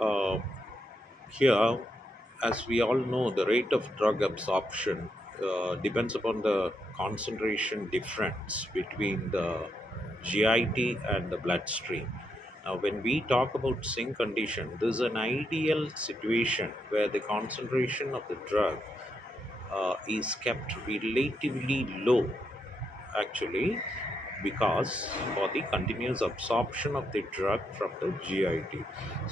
Uh, Here, as we all know, the rate of drug absorption depends upon the concentration difference between the GIT and the bloodstream. Now, when we talk about sync condition, this is an ideal situation where the concentration of the drug is kept relatively low, actually, because for the continuous absorption of the drug from the GIT.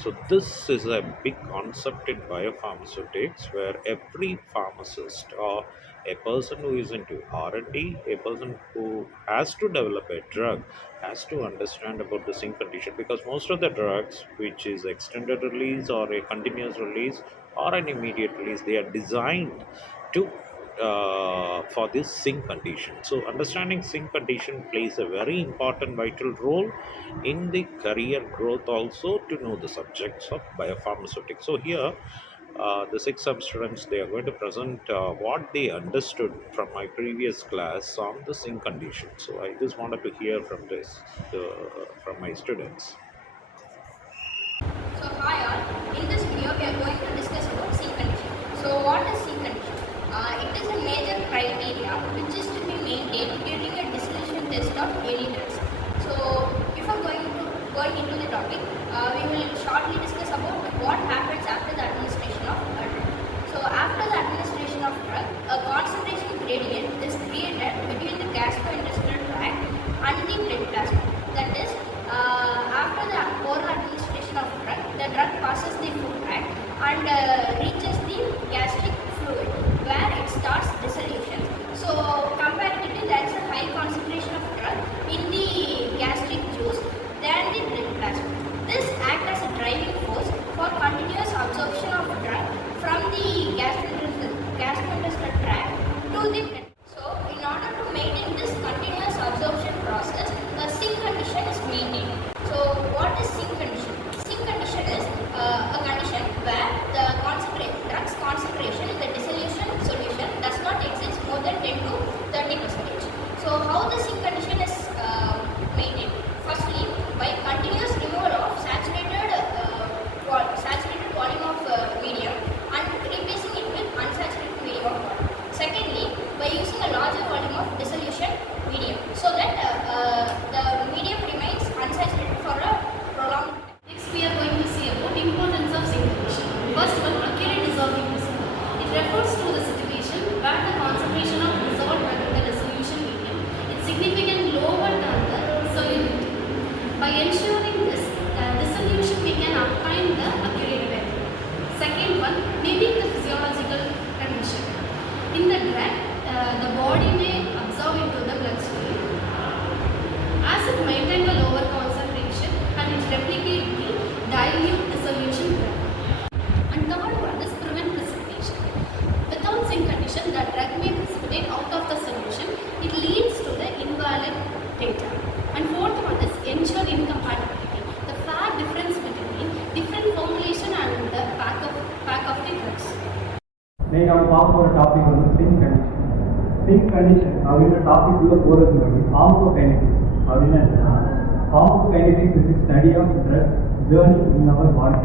So this is a big concept in biopharmaceutics where every pharmacist or a person who is into R&D, a person who has to develop a drug has to understand about the sync condition, because most of the drugs which is extended release or a continuous release or an immediate release, they are designed to for this sync condition. So understanding sync condition plays a very important vital role in the career growth, also to know the subjects of biopharmaceutics. So here the six sub students, they are going to present what they understood from my previous class on the sync condition. So I just wanted to hear from this from my students. So hi all, in this video we are going to discuss about sync condition. So what is sync condition? It is a major criteria which is to be maintained during a dissolution test of any drugs. So before going into the topic, we will shortly discuss about what happens after the administration of a drug. So after the administration of drug, a concentration gradient is created between the gastrointestinal tract and the blood plasma. That is, after the oral administration of drug, the drug passes the food tract and reaches the gastric fluid where it starts dissolution. So comparatively, there is a high concentration of drug in the gastric juice than the blood plasma. This acts as a driving force for continuous absorption of drug from the gastrointestinal tract to the blood. So in order to maintain this continuous absorption process, the sync condition is maintained. So what is sync condition? Sync condition is a condition where the drug's concentration in the dissolution solution does not exceed more than 10 to 30%. So how the sync condition is maintained? Firstly, by continuous removal of saturated volume of medium and replacing it with unsaturated medium of water. Secondly, by using a larger volume of dissolution medium so that the medium remains unsaturated for a prolonged time. Next, we are going to see about importance of sync condition. First one, accurate dissolving method. It refers to the situation where the concentration of dissolved drug in the dissolution medium is significantly lower than the solubility. By ensuring this dissolution, we can obtain the accurate value. Second one, mimic the physiological condition. In the drug, the body may absorb into the bloodstream as it maintains a lower concentration and it replicates the dilute dissolution drug. And third one is prevent precipitation. Without sync condition, the drug may precipitate out of the solution. It leads to the invalid data. And fourth one is ensure incompatibility. The fair difference between different formulation and the pack of the drugs. நீங்கள் நம்ம பார்க்க போகிற topic வந்து sink condition அப்படின்ற topic உள்ள போகிறதுக்கு முன்னாடி pharmacokinetics அப்படின்னா என்னன்னா, pharmacokinetics is the study of drug journey in our body.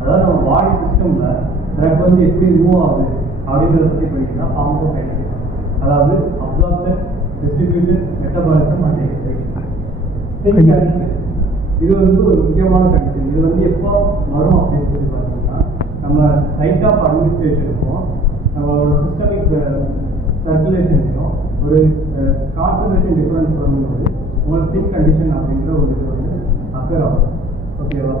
அதாவது நம்ம பாடி சிஸ்டமில் ட்ரக் வந்து எப்படி மூவ் ஆகுது அப்படின்றத பற்றி படிக்கிறதா ஃபார்மகோகைனெடிக்ஸ். அதாவது absorption, distribution, metabolism and excretion. Sink condition இது வந்து ஒரு முக்கியமான கண்டிஷன். இது வந்து எப்போ வரும் அப்படின்னு சொல்லி பார்த்தீங்கன்னா, நம்ம சைட் ஆஃப் அட்மினிஸ்ட்ரேஷனுக்கும் நம்மளோட சிஸ்டமிக் சர்க்குலேஷனுக்கும் ஒரு கான்சன்ட்ரேஷன் டிஃபரன்ஸ் வரும்போது உங்களுக்கு சிங்க் கண்டிஷன் அப்படின்ற ஒரு இது வந்து அக்கர் ஆகும். ஓகேவா?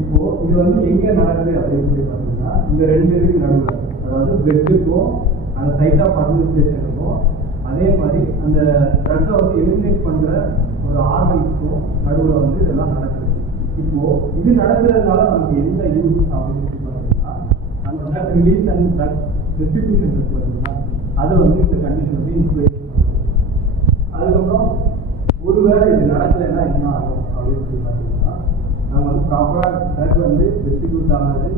இப்போது இது வந்து எங்கே நடக்குது அப்படின்னு சொல்லி பார்த்தீங்கன்னா, இந்த ரெண்டு இதுக்கு நடுவில், அதாவது பிளட்டுக்கும் அந்த சைட் ஆஃப் அட்மினிஸ்ட்ரேஷனுக்கும் அதே மாதிரி அந்த ட்ரக்கை வந்து எலிமினேட் பண்ணுற ஒரு ஆர்கன்ஸ்க்கும் நடுவில் வந்து இதெல்லாம் நடக்குது. இப்போது இது நடக்கிறதுனால நமக்கு எந்த யூஸ் அப்படின்னு சொல்லி பார்த்தீங்கன்னா, அந்த drug release and drug distribution இருக்கு பார்த்தீங்கன்னா, அது வந்து இந்த கண்டிஷன் வந்து இன்ஃப்ளூயன்ஸ் பண்ணுது. அதுக்கப்புறம் ஒருவேளை இது நடக்கலைன்னா என்ன ஆகும் அப்படின்னு சொல்லி பார்த்தீங்கன்னா, நம்ம வந்து ப்ராப்பராக ட்ரக் வந்து டிஸ்ட்ரிபியூட் ஆகாது.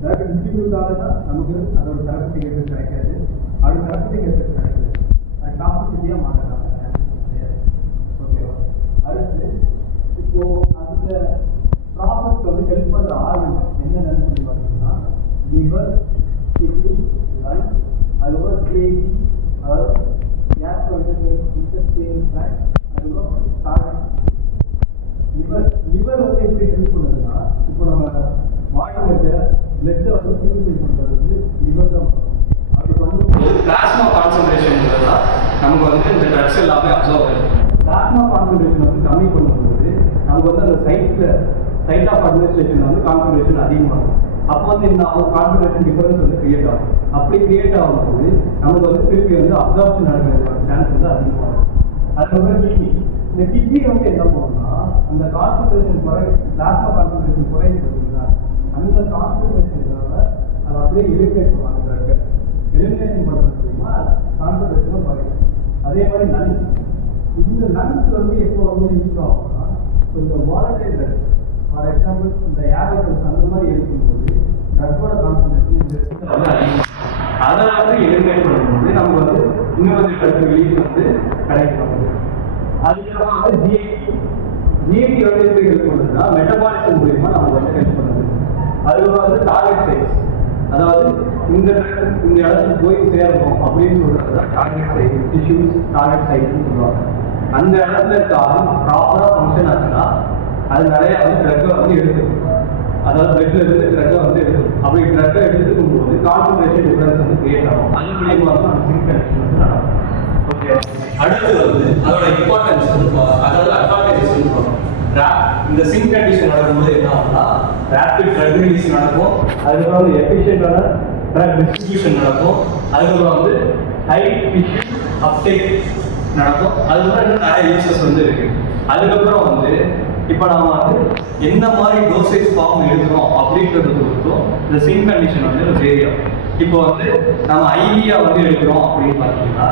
ட்ரக் டிஸ்ட்ரிபியூட் ஆகுதுன்னா நமக்கு அதோட தெரப்பட்டிக் கிடைக்காது. அப்படி தெரப்பட்டிக் கிடைக்காது, அது டாக்ஸிசிட்டியாக மாறலாம். ஓகேவா? அடுத்து இப்போது அந்த ப்ராசஸ்க்கு வந்து வந்து ஹெல்ப் பண்ணுற ஆர்கன் என்னென்னு சொல்லி பார்த்தீங்கன்னா லிவர், கிட்னி, லங்ஸ், அதுக்கப்புறம் கிரேவி, அதாவது இன்டெஸ்டைன் ட்ராக்ட், அதுக்கப்புறம் ஸ்டார்ட். லிவர் வந்து எப்படி ஹெல்ப் பண்ணுதுன்னா, இப்போ நம்ம வாட்டர் இருக்க பிளட்டை வந்து பியூரிஃபை பண்ணுறது வந்து லிவர் தான். அப்படி பண்ணும்போது பிளாஸ்மா கான்சன்ட்ரேஷன் தான் நமக்கு வந்து இந்த ட்ரக்ஸ் எல்லாமே அப்சர்வ் ஆகும். பிளாஸ்மா கான்சன்ட்ரேஷன் வந்து கம்மி பண்ணும்போது நமக்கு வந்து அந்த சைட் ஆஃப் அட்மினிஸ்ட்ரேஷன் வந்து கான்சன்ட்ரேஷன் அதிகமாகும். அப்போ வந்து இந்த கான்சன்ட்ரேஷன் டிஃபரன்ஸ் வந்து கிரியேட் ஆகும். அப்படி கிரியேட் ஆகும்போது நமக்கு வந்து திருப்பி வந்து அப்சார்ப்ஷன் நடக்கிறதுக்கான சான்ஸ் வந்து அதிகமாகும். அதுக்கப்புறம் கிட்னி. இந்த கிட்னி வந்து என்ன பண்ணுன்னா, அந்த கான்சன்ட்ரேஷன் பிளாஸ்மா கான்சன்ட்ரேஷன் குறையுது பார்த்தீங்களா, அந்த கான்சன்ட்ரேஷனால அதை அப்படியே எலிமினேட் பண்ணுவாங்க. ட்ரக்கை எலிமினேஷன் பண்ணுறது மூலிமா கான்சன்ட்ரேஷனும் குறையும். அதே மாதிரி லங்ஸ். இந்த லங்ஸ் வந்து எப்போ வந்து யூஸ் ஆகும்னா, கொஞ்சம் வாலடைல் ட்ரக்ஸ், ஃபார் எக்ஸாம்பிள் இந்த ஏரோசல்ஸ் அந்த மாதிரி இருக்கும்போது ட்ரக்கோட கான்சன்ட்ரேஷன் வந்து அதிகம். அதை வந்து எலிமினேட் பண்ணும்போது நமக்கு வந்து இன்னும் கொஞ்சம் ட்ரக் ரிலீஸ் வந்து கிடைக்கும். அதுக்கப்புறம் வந்து ஜிஐடி வந்து எப்படி ஹெல்ப் பண்ணுதுன்னா, மெட்டபாலிசம் மூலியமா நமக்கு வந்து ஹெல்ப் பண்ணுது. அதுக்கப்புறம் வந்து டார்கெட் சைஸ், அதாவது இந்த இடத்துக்கு போய் சேரணும் அப்படின்னு சொல்றது தான் டார்கெட் சைஸ், டிஷ்யூஸ் டார்கெட் சைஸ்ன்னு சொல்லுவாங்க. அந்த இடத்துல இருக்க ப்ராப்பராக ஃபங்க்ஷன் ஆச்சுன்னா அது நிறைய வந்து ட்ரக்கை வந்து எடுத்துக்கும். அதாவது பெட்ல இருந்து ட்ரக்கை வந்து எடுத்துக்கும். அப்படி ட்ரக்கை எடுத்துக்கும் போது கான்சன்ட்ரேஷன் டிஃபரன்ஸ் வந்து கிரியேட் ஆகும். அது மூலியமாக வந்து அந்த சிங்க் கனெக்ஷன் வந்து நடக்கும். ஓகே, அடுத்து வந்து அதோட இம்பார்ட்டன்ஸ் வந்து அதாவது அட்வான்டேஜஸ் வந்து பார்க்கணும். இந்த சிங்க் கண்டிஷன் நடக்கும்போது என்ன ஆகும்னா, ரேபிட் ட்ரக் ரிலீஸ் நடக்கும். அதுக்கப்புறம் வந்து எஃபிஷியன்டான ட்ரக் டிஸ்ட்ரிபியூஷன் நடக்கும். அதுக்கப்புறம் வந்து ஹை டிஷ்யூ அப்டேக் நடக்கும். அதுக்கப்புறம் இன்னும் நிறைய யூசஸ் வந்து இருக்கு. அதுக்கப்புறம் வந்து இப்போ நம்ம வந்து எந்த மாதிரி டோசேஜ் ஃபார்ம் எடுக்கிறோம் அப்படின்றத பொறுத்தும் இந்த சிங்க் கண்டிஷன் வந்து வேரி ஆகும். இப்போ வந்து நம்ம ஐவியா வந்து எடுக்கிறோம் அப்படின்னு பார்த்தீங்கன்னா,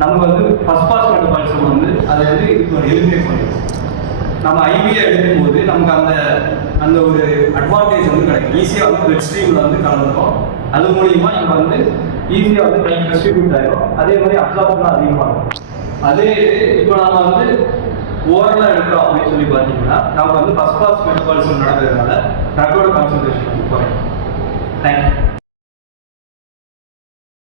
நமக்கு வந்து ஃபர்ஸ்ட் பாஸ் மெட்டபாலிசம் வந்து அதை வந்து இப்போ எலிமினேட் பண்ணிடுவோம். நம்ம ஐவியா எடுக்கும்போது நமக்கு அந்த ஒரு அட்வான்டேஜ் வந்து கிடைக்கும். ஈஸியாக வந்து பிளட் ஸ்ட்ரீமில் வந்து கலந்துரும். அது மூலியமாக நம்ம வந்து ஈஸியாக வந்து டைம் டிஸ்ட்ரிபியூட் ஆகிடும். அதே மாதிரி அப்சார்ப்ஷன் அதிகமாகும். அதே இப்போ நம்ம வந்து ஓரலாக எடுக்கிறோம் அப்படின்னு சொல்லி பார்த்தீங்கன்னா, நமக்கு வந்து ஃபர்ஸ்ட் பாஸ் மெட்டபாலிசம் நடக்கிறதுனால ட்ரக்கோட கான்சன்ட்ரேஷன் வந்து குறையும். தேங்க்யூ.